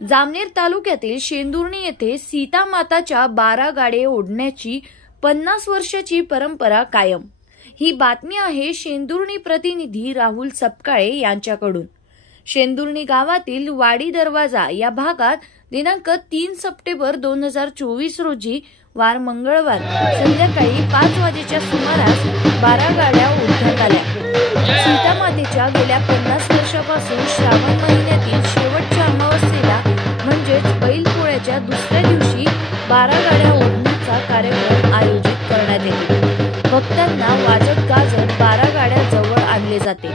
जामनेर तालुक्यातील शेंदुर्णी येथे सीतामाताच्या 12 गाड्या ओढण्याची 50 वर्षाची परंपरा कायम। ही बातमी आहे शेंदुर्णी प्रतिनिधी राहुल सपकाळे यांच्याकडून। शेंदुर्णी गावातील वाडी दरवाजा या भागात दिनांक 3 सप्टेंबर 2024 रोजी वार मंगळवार संध्याकाळी 5 वाजेच्या सुमारास 12 गाड्या ओढण्यात आल्या। सीतामातेच्या गेल्या 50 वर्षापासून श्रावण महिन्यातील शेवटच्या अमावस्येला म्हणजेच बैलपोळ्याच्या दुसऱ्या दिवशी 12 गाड्या ओढण्याचा कार्यक्रम आयोजित करण्यात येतो। भक्तांना वाजत गाजत 12 गाड्या जवळ आणले जाते।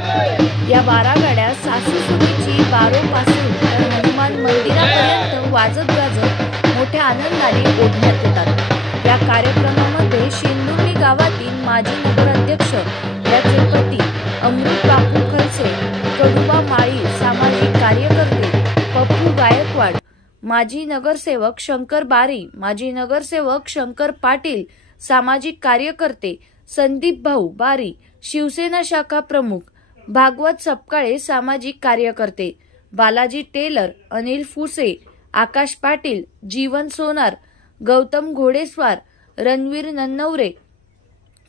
या 12 गाड्या सासूसुनेची बारोपासून तर हनुमान मंदिरापर्यंत वाजत गाजत मोठ्या आनंदाने ओढण्यात येतात। या कार्यक्रमामध्ये शेंदुर्णी गावातील माजी नगराध्यक्ष याचे पती अमृत बापू खलसे, कडुबा माळी सामाजिक कार्यकर्ते पप्पू गायकवाड, माजी नगरसेवक शंकर बारी, माजी नगरसेवक शंकर पाटील, सामाजिक कार्यकर्ते संदीप भाऊ बारी, शिवसेना शाखा प्रमुख भागवत सपकाळे, सामाजिक कार्यकर्ते बालाजी टेलर, अनिल फुसे, आकाश पाटील, जीवन सोनार, गौतम घोडेस्वार, रणवीर नन्नवरे,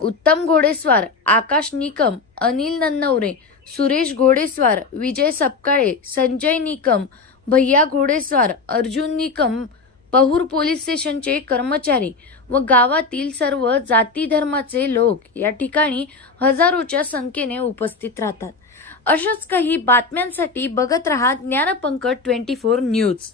उत्तम घोडेस्वार, आकाश निकम, अनिल नन्नवरे, सुरेश घोडेस्वार, विजय सपकाळे, संजय निकम, भैया घोडेस्वार, अर्जुन निकम, पहूर पोलीस स्टेशनचे कर्मचारी व गावातील सर्व जाती धर्माचे लोक या ठिकाणी हजारोच्या संख्येने उपस्थित राहतात। अशाच काही बातम्यांसाठी बघत रहा ज्ञानपंख 24 न्यूज।